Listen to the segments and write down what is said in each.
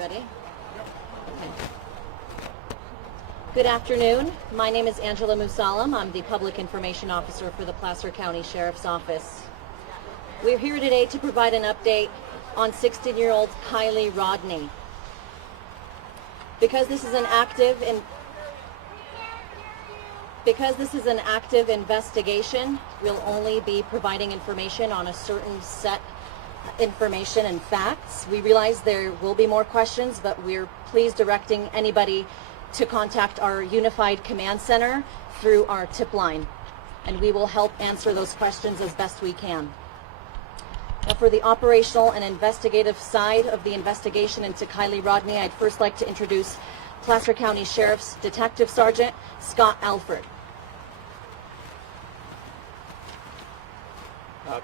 ready? Okay. Good afternoon. My name is Angela Musalam. I'm the Public Information Officer for the Placer County Sheriff's Office. We're here today to provide an update on 16-year-old Kiely Rodni. Because this is an active investigation, we'll only be providing information on a certain set information and facts. We realize there will be more questions, but we're pleased directing anybody to contact our Unified Command Center through our tip line, and we will help answer those questions as best we can. Now, for the operational and investigative side of the investigation into Kiely Rodni, I'd first like to introduce Placer County Sheriff's Detective Sergeant Scott Alford.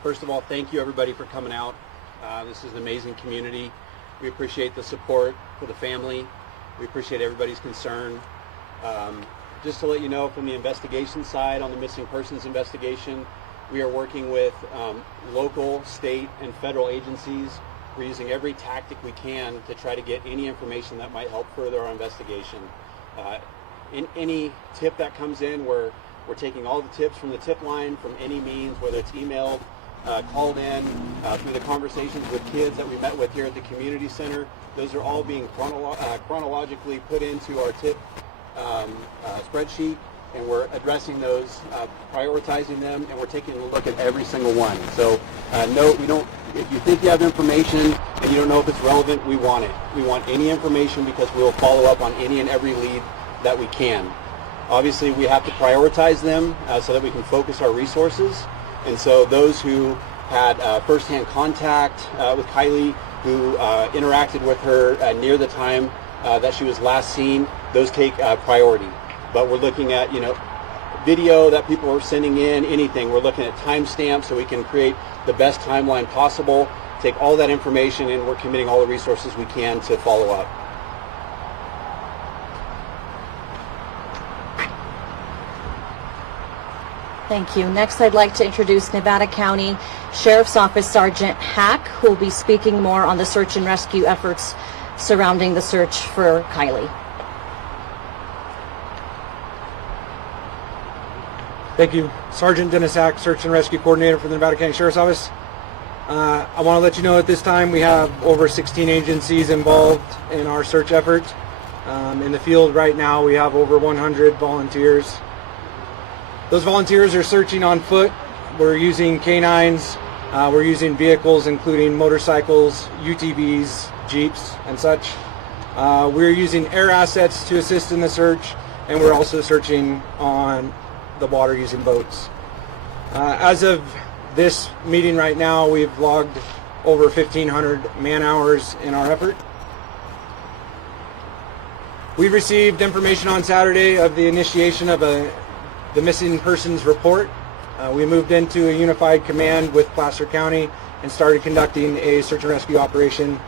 First of all, thank you everybody for coming out. This is an amazing community. We appreciate the support for the family. We appreciate everybody's concern. Just to let you know, from the investigation side, on the missing persons investigation, we are working with local, state, and federal agencies. We're using every tactic we can to try to get any information that might help further our investigation. In any tip that comes in, we're taking all the tips from the tip line from any means, whether it's emailed, called in, through the conversations with kids that we met with here at the community center. Those are all being chronologically put into our tip spreadsheet, and we're addressing those, prioritizing them, and we're taking a look at every single one. So no, we don't. If you think you have information and you don't know if it's relevant, we want it. We want any information because we will follow up on any and every lead that we can. Obviously, we have to prioritize them so that we can focus our resources. And so those who had firsthand contact with Kiely, who interacted with her near the time that she was last seen, those take priority. But we're looking at, video that people are sending in, anything. We're looking at timestamps so we can create the best timeline possible, take all that information, and we're committing all the resources we can to follow up. Thank you. Next, I'd like to introduce Nevada County Sheriff's Office Sergeant Hack, who will be speaking more on the search and rescue efforts surrounding the search for Kiely. Thank you. Sergeant Dennis Hack, Search and Rescue Coordinator for the Nevada County Sheriff's Office. I want to let you know at this time we have over 16 agencies involved in our search efforts. In the field right now we have over 100 volunteers. Those volunteers are searching on foot. We're using canines. We're using vehicles including motorcycles, UTVs, Jeeps, and such. We're using air assets to assist in the search, and we're also searching on the water using boats. As of this meeting right now, we've logged over 1,500 man-hours in our effort. We received information on Saturday of the initiation of the missing persons report. We moved into a unified command with Placer County and started conducting a search and rescue operation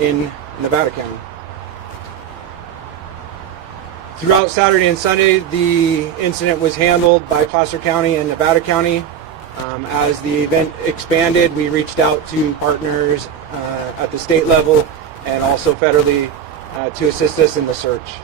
in Nevada County. Throughout Saturday and Sunday, the incident was handled by Placer County and Nevada County. As the event expanded, we reached out to partners at the state level and also federally to assist us in the search.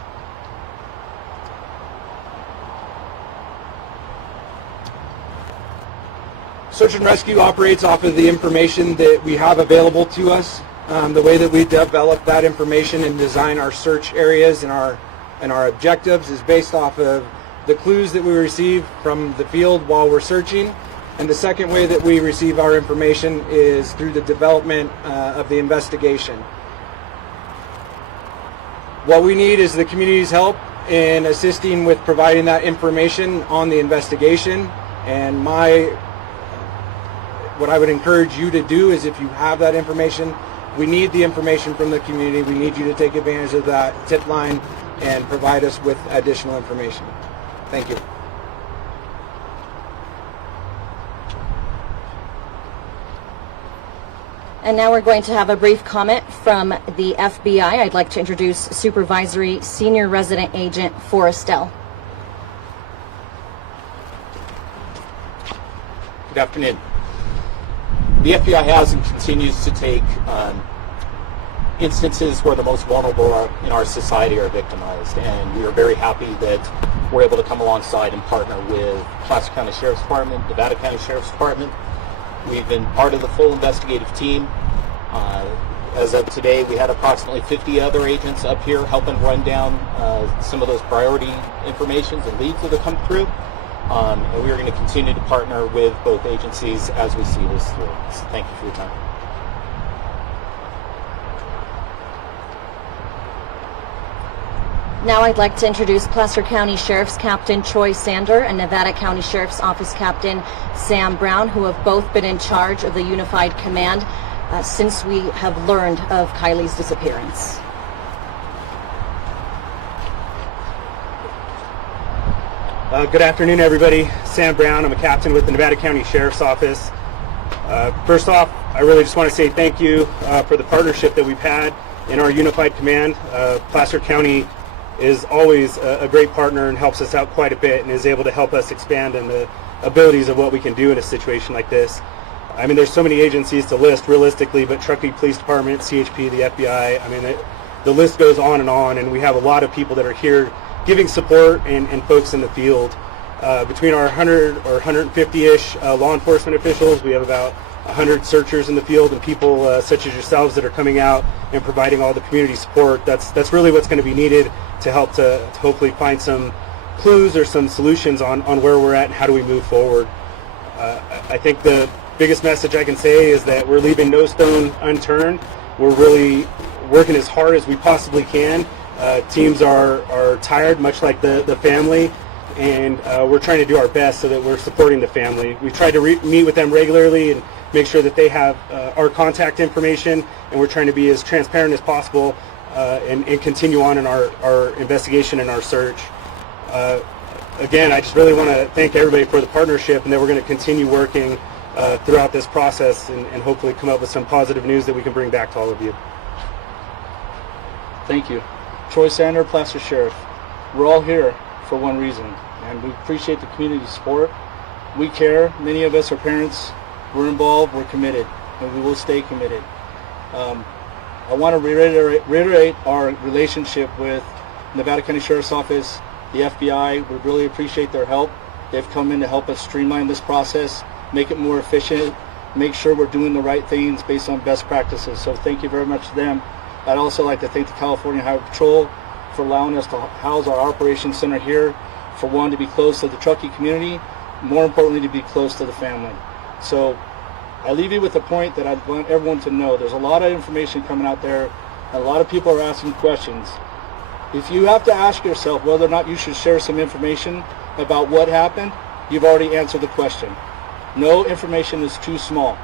Search and rescue operates off of the information that we have available to us. The way that we develop that information and design our search areas and our objectives is based off of the clues that we receive from the field while we're searching. And the second way that we receive our information is through the development of the investigation. What we need is the community's help in assisting with providing that information on the investigation. And what I would encourage you to do is, if you have that information, we need the information from the community. We need you to take advantage of that tip line and provide us with additional information. Thank you. And now we're going to have a brief comment from the FBI. I'd like to introduce Supervisory Senior Resident Agent Forrestel. Good afternoon. The FBI has and continues to take instances where the most vulnerable in our society are victimized. And we are very happy that we're able to come alongside and partner with Placer County Sheriff's Department, Nevada County Sheriff's Department. We've been part of the full investigative team. As of today, we had approximately 50 other agents up here helping run down some of those priority informations and leads that have come through. And we are going to continue to partner with both agencies as we see this through. So thank you for your time. Now I'd like to introduce Placer County Sheriff's Captain Troy Sander and Nevada County Sheriff's Office Captain Sam Brown, who have both been in charge of the Unified Command since we have learned of Kiely's disappearance. Good afternoon, everybody. Sam Brown. I'm a captain with the Nevada County Sheriff's Office. First off, I really just want to say thank you for the partnership that we've had in our Unified Command. Placer County is always a great partner and helps us out quite a bit and is able to help us expand on the abilities of what we can do in a situation like this. I mean, there's so many agencies to list realistically, but Truckee Police Department, CHP, the FBI, I mean, the list goes on, and we have a lot of people that are here giving support and folks in the field. Between our 100 or 150-ish law enforcement officials, we have about 100 searchers in the field and people such as yourselves that are coming out and providing all the community support. That's really what's going to be needed to help to hopefully find some clues or some solutions on where we're at and how do we move forward. I think the biggest message I can say is that we're leaving no stone unturned. We're really working as hard as we possibly can. Teams are tired, much like the family, and we're trying to do our best so that we're supporting the family. We try to meet with them regularly and make sure that they have our contact information, and we're trying to be as transparent as possible and continue on in our investigation and our search. Again, I just really want to thank everybody for the partnership, and that we're going to continue working throughout this process and hopefully come up with some positive news that we can bring back to all of you. Thank you. Troy Sander, Placer Sheriff. We're all here for one reason, and we appreciate the community support. We care. Many of us are parents. We're involved. We're committed, and we will stay committed. I want to reiterate our relationship with Nevada County Sheriff's Office, the FBI. We really appreciate their help. They've come in to help us streamline this process, make it more efficient, make sure we're doing the right things based on best practices. So thank you very much to them. I'd also like to thank the California Highway Patrol for allowing us to house our operations center here, for one, to be close to the Truckee community, more importantly, to be close to the family. So I leave you with a point that I'd want everyone to know. There's a lot of information coming out there, and a lot of people are asking questions. If you have to ask yourself whether or not you should share some information about what happened, you've already answered the question. No information is too small.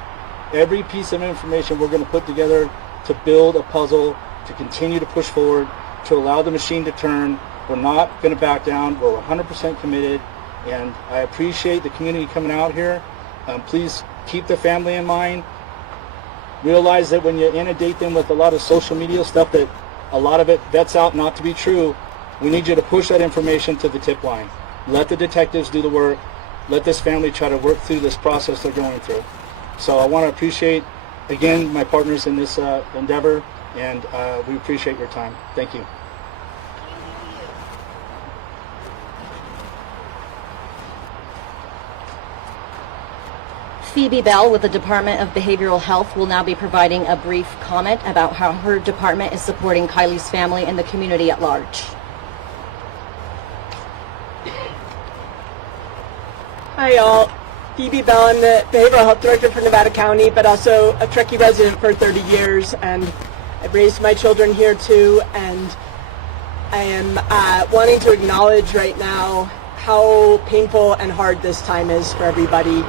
Every piece of information we're going to put together to build a puzzle, to continue to push forward, to allow the machine to turn. We're not going to back down. We're 100% committed, and I appreciate the community coming out here. Please keep the family in mind. Realize that when you inundate them with a lot of social media stuff, that a lot of it vets out not to be true. We need you to push that information to the tip line. Let the detectives do the work. Let this family try to work through this process they're going through. So I want to appreciate, again, my partners in this endeavor, and we appreciate your time. Thank you. Phoebe Bell with the Department of Behavioral Health will now be providing a brief comment about how her department is supporting Kiely's family and the community at large. Hi y'all, Phoebe Bell. I'm the Behavioral Health Director for Nevada County, but also a Truckee resident for 30 years, and I've raised my children here too, and I am wanting to acknowledge right now how painful and hard this time is for everybody.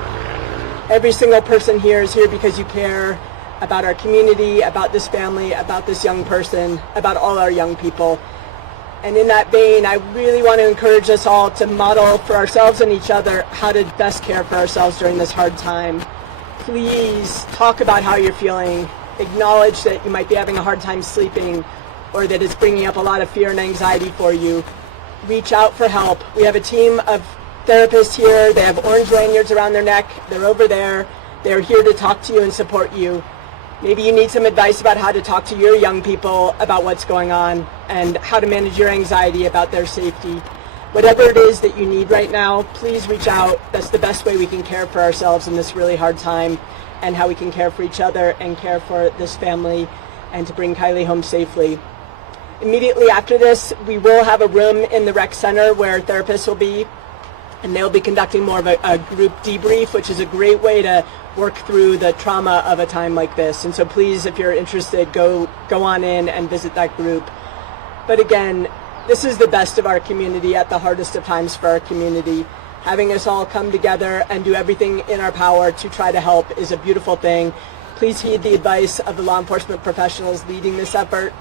Every single person here is here because you care about our community, about this family, about this young person, about all our young people. And in that vein, I really want to encourage us all to model for ourselves and each other how to best care for ourselves during this hard time. Please talk about how you're feeling. Acknowledge that you might be having a hard time sleeping, or that it's bringing up a lot of fear and anxiety for you. Reach out for help. We have a team of therapists here. They have orange lanyards around their neck. They're over there. They're here to talk to you and support you. Maybe you need some advice about how to talk to your young people about what's going on and how to manage your anxiety about their safety. Whatever it is that you need right now, please reach out. That's the best way we can care for ourselves in this really hard time, and how we can care for each other and care for this family and to bring Kiely home safely. Immediately after this, we will have a room in the rec center where therapists will be, and they'll be conducting more of a group debrief, which is a great way to work through the trauma of a time like this. And so please, if you're interested, go on in and visit that group. But again, this is the best of our community at the hardest of times for our community. Having us all come together and do everything in our power to try to help is a beautiful thing. Please heed the advice of the law enforcement professionals leading this effort.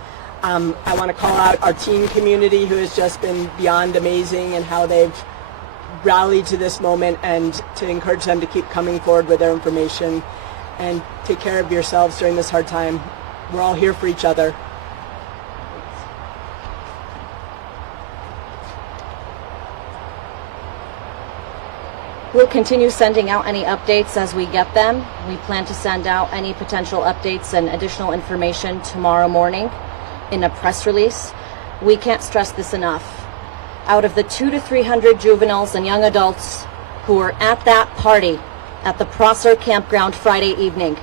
I want to call out our teen community, who has just been beyond amazing, and how they've rallied to this moment, and to encourage them to keep coming forward with their information. And take care of yourselves during this hard time. We're all here for each other. We'll continue sending out any updates as we get them. We plan to send out any potential updates and additional information tomorrow morning in a press release. We can't stress this enough. Out of the 200 to 300 juveniles and young adults who were at that party at the Prosser campground Friday evening,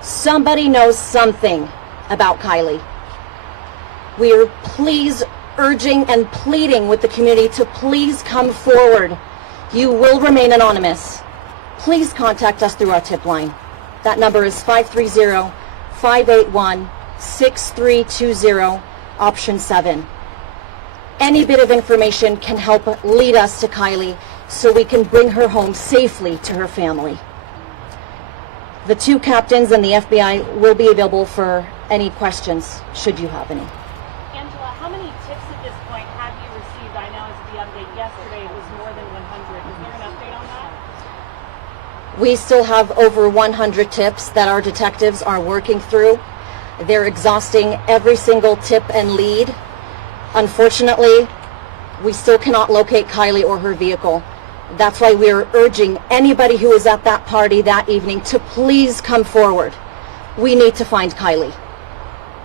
somebody knows something about Kiely. We are please urging and pleading with the community to please come forward. You will remain anonymous. Please contact us through our tip line. That number is 530-581-6320, option 7. Any bit of information can help lead us to Kiely so we can bring her home safely to her family. The 2 captains and the FBI will be available for any questions, should you have any. Angela, how many tips at this point have you received? I know as the update yesterday, it was more than 100. Is there an update on that? We still have over 100 tips that our detectives are working through. They're exhausting every single tip and lead. Unfortunately, we still cannot locate Kiely or her vehicle. That's why we are urging anybody who was at that party that evening to please come forward. We need to find Kiely.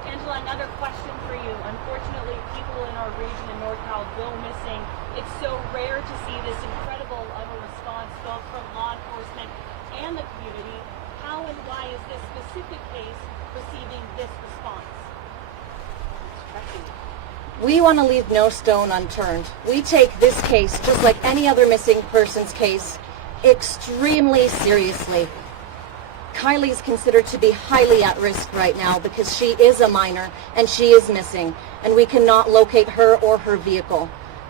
Angela, another question for you. Unfortunately, people in our region in NorCal go missing. It's so rare to see this incredible of a response both from law enforcement and the community. How and why is this specific case receiving this response? We want to leave no stone unturned. We take this case, just like any other missing persons case, extremely seriously. Kiely is considered to be highly at risk right now because she is a minor and she is missing, and we cannot locate her or her vehicle.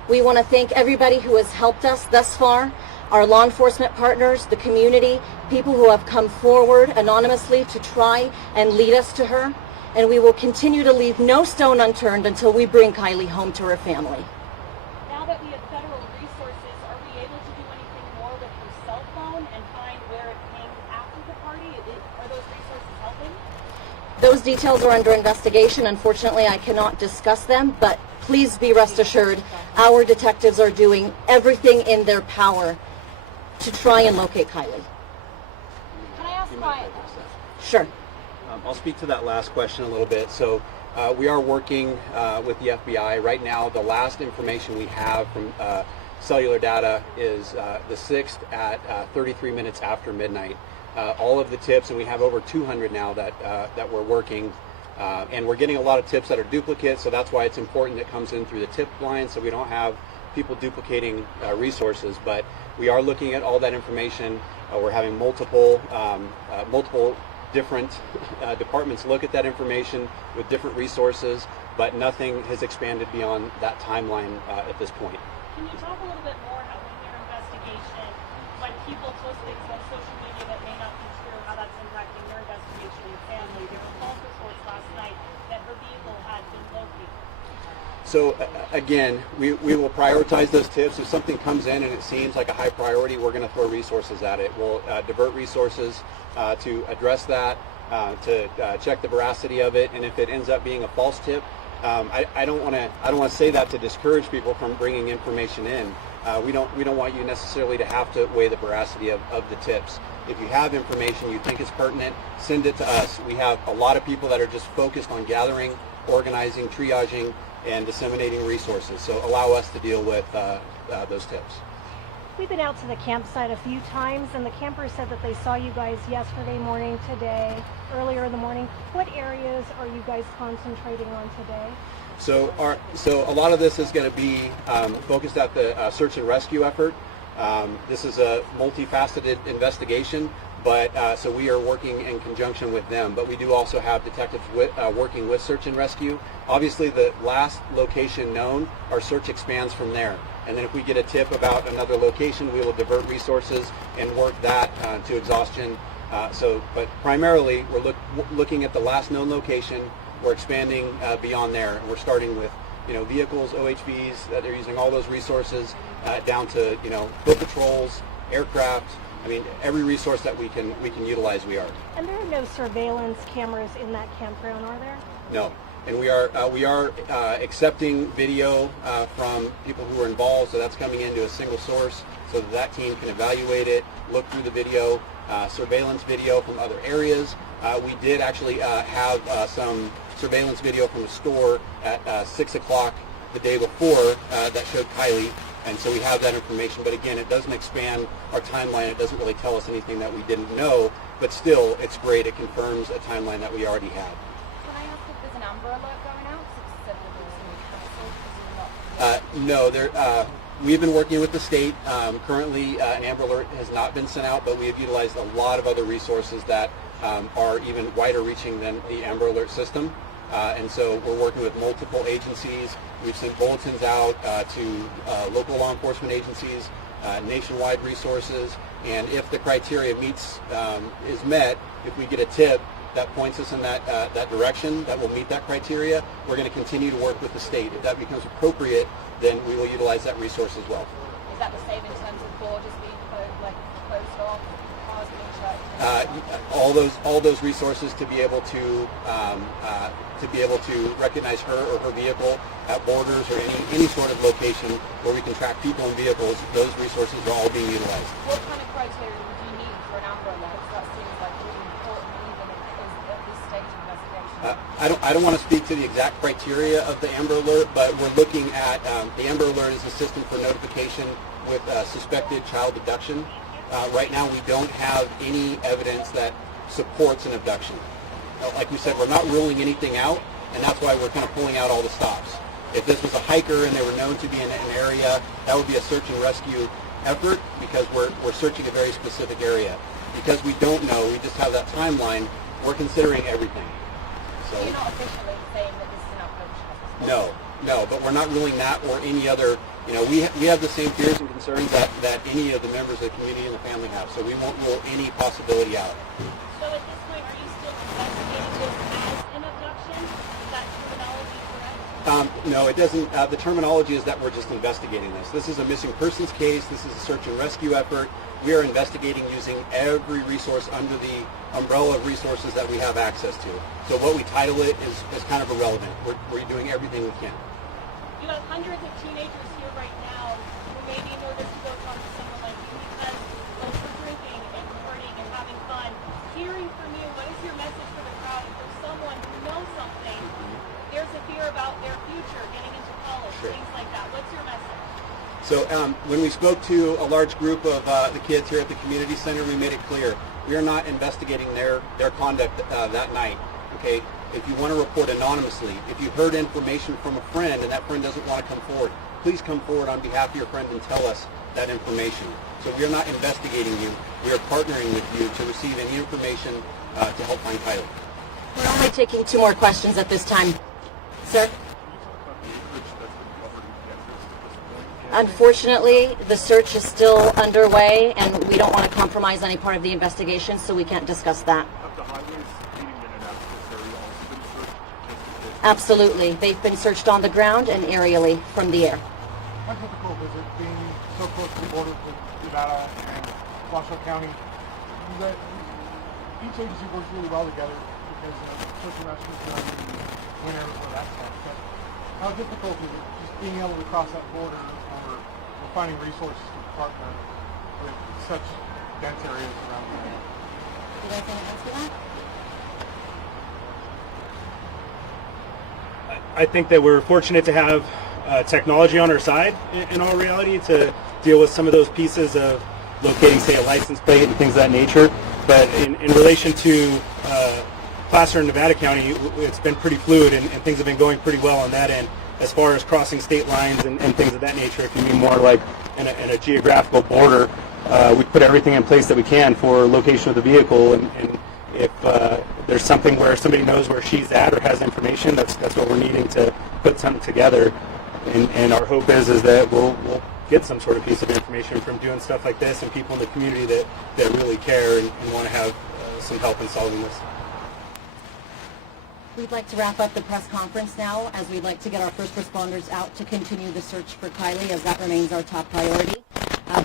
We want to thank everybody who has helped us thus far, our law enforcement partners, the community, people who have come forward anonymously to try and lead us to her. And we will continue to leave no stone unturned until we bring Kiely home to her family. Now that we have federal resources, are we able to do anything more with her cell phone and find where it came after the party? Are those resources helping? Those details are under investigation. Unfortunately, I cannot discuss them, but please be rest assured, our detectives are doing everything in their power to try and locate Kiely. Can I ask why? Sure. I'll speak to that last question a little bit. So we are working with the FBI. Right now, the last information we have from cellular data is the 6th at 33 minutes after midnight. All of the tips, and we have over 200 now that we're working, and we're getting a lot of tips that are duplicates, so that's why it's important that it comes in through the tip line so we don't have people duplicating resources. But we are looking at all that information. We're having multiple different departments look at that information with different resources, but nothing has expanded beyond that timeline at this point. Can you talk a little bit more how in your investigation, when people post things on social media that may not be true, how that's impacting your investigation and your family? There were false reports last night that her vehicle had been located. So again, we will prioritize those tips. If something comes in and it seems like a high priority, we're going to throw resources at it. We'll divert resources to address that, to check the veracity of it, and if it ends up being a false tip, I don't want to say that to discourage people from bringing information in. We don't want you necessarily to have to weigh the veracity of the tips. If you have information you think is pertinent, send it to us. We have a lot of people that are just focused on gathering, organizing, triaging, and disseminating resources. So allow us to deal with those tips. We've been out to the campsite a few times, and the campers said that they saw you guys yesterday morning, today, earlier in the morning. What areas are you guys concentrating on today? So a lot of this is going to be focused at the search and rescue effort. This is a multifaceted investigation, but so we are working in conjunction with them. But we do also have detectives working with search and rescue. Obviously, the last location known, our search expands from there. And then if we get a tip about another location, we will divert resources and work that to exhaustion. But primarily, we're looking at the last known location. We're expanding beyond there, and we're starting with vehicles, OHVs that are using all those resources down to foot patrols, aircraft. I mean, every resource that we can utilize, we are. And there are no surveillance cameras in that campground, are there? No, and we are accepting video from people who are involved. So that's coming into a single source, so that team can evaluate it, look through the video, surveillance video from other areas. We did actually have some surveillance video from the store at 6 o'clock the day before that showed Kiely, and so we have that information. But again, it doesn't expand our timeline. It doesn't really tell us anything that we didn't know, but still, it's great. It confirms a timeline that we already had. Can I ask if there's an Amber Alert going out? Because it said that there was going to be cancelled. No, we've been working with the state. Currently, an Amber Alert has not been sent out, but we have utilized a lot of other resources that are even wider reaching than the Amber Alert system. And so we're working with multiple agencies. We've sent bulletins out to local law enforcement agencies, nationwide resources, and if the criteria is met, if we get a tip that points us in that direction that will meet that criteria, we're going to continue to work with the state. If that becomes appropriate, then we will utilize that resource as well. Is that the same in terms of borders being closed off, cars being shut? All those resources to be able to recognize her or her vehicle at borders or any sort of location where we can track people and vehicles. Those resources are all being utilized. What kind of criteria would you need for an Amber Alert? That seems like really important even at this stage of investigation. I don't want to speak to the exact criteria of the Amber Alert, but we're looking at the Amber Alert is a system for notification with suspected child abduction. Right now, we don't have any evidence that supports an abduction. Like we said, we're not ruling anything out, and that's why we're kind of pulling out all the stops. If this was a hiker and they were known to be in an area, that would be a search and rescue effort because we're searching a very specific area. Because we don't know, we just have that timeline, we're considering everything. So you're not officially saying that this is an approach? No, but we're not ruling that or any other. We have the same fears and concerns that any of the members of the community and the family have, so we won't rule any possibility out. So at this point, are you still investigating this as an abduction? Is that terminology correct? No, it doesn't. The terminology is that we're just investigating this. This is a missing persons case. This is a search and rescue effort. We are investigating using every resource under the umbrella of resources that we have access to. So what we title it is kind of irrelevant. We're doing everything we can. You have hundreds of teenagers here right now who may be nervous to go talk to someone like you because they're drinking and partying and having fun. Hearing from you, what is your message for the crowd? If there's someone who knows something, there's a fear about their future, getting into college, Sure. things like that. What's your message? So when we spoke to a large group of the kids here at the community center, we made it clear we are not investigating their conduct that night. Okay, if you want to report anonymously, if you heard information from a friend and that friend doesn't want to come forward, please come forward on behalf of your friend and tell us that information. So we are not investigating you. We are partnering with you to receive any information to help find Kiely. We're only taking 2 more questions at this time. Sir? Unfortunately, the search is still underway, and we don't want to compromise any part of the investigation, so we can't discuss that. Absolutely. They've been searched on the ground and aerially from the air. How difficult is it being so close to the border with Nevada and Washoe County? Each agency works really well together because search and rescue is done in the winter or that stuff. But how difficult is it just being able to cross that border over finding resources to partner with such dense areas around the area. You guys want to answer that? I think that we're fortunate to have technology on our side in all reality to deal with some of those pieces of locating, say, a license plate and things of that nature. But in relation to Placer in Nevada County, it's been pretty fluid and things have been going pretty well on that end. As far as crossing state lines and things of that nature, if you mean more like in a geographical border, we put everything in place that we can for location of the vehicle, and if there's something where somebody knows where she's at or has information, that's what we're needing to put something together. And our hope is that we'll get some sort of piece of information from doing stuff like this, and people in the community that really care and want to have some help in solving this. We'd like to wrap up the press conference now, as we'd like to get our first responders out to continue the search for Kiely, as that remains our top priority.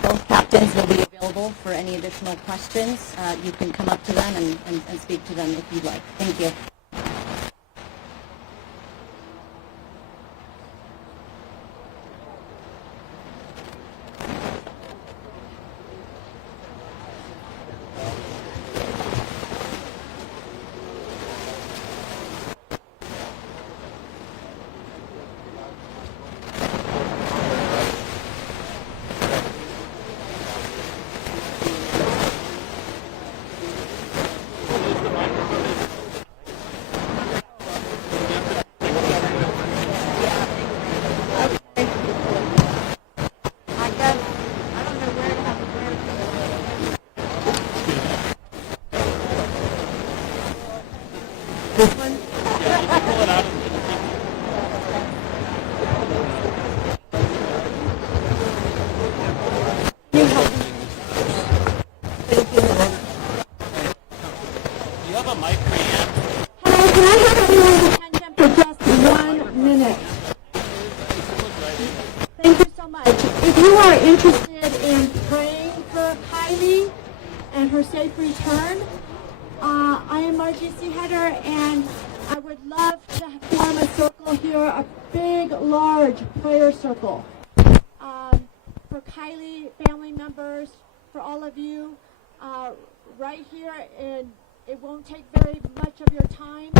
Both captains will be available for any additional questions. You can come up to them and speak to them if you'd like. Thank you. If you are interested in praying for Kiely and her safe return, I am Margie Header, and I would love to form a circle here, a big, large prayer circle for Kiely family members, for all of you, right here, and it won't take very much of your time,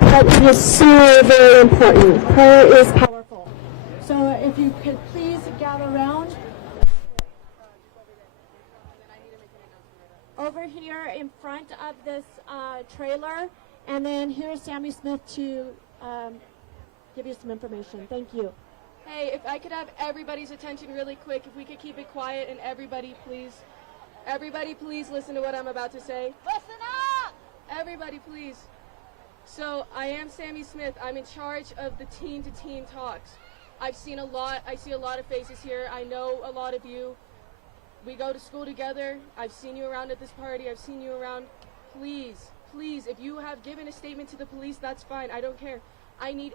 but it is so very important. Prayer is powerful. So if you could please gather around. Over here in front of this trailer, and then here's Sammy Smith to give you some information. Thank you. Hey, if I could have everybody's attention really quick, if we could keep it quiet, and everybody please listen to what I'm about to say. Listen up! Everybody please. So I am Sammy Smith. I'm in charge of the teen-to-teen talks. I see a lot of faces here. I know a lot of you. We go to school together. I've seen you around at this party. I've seen you around. Please, if you have given a statement to the police, that's fine. I don't care. I need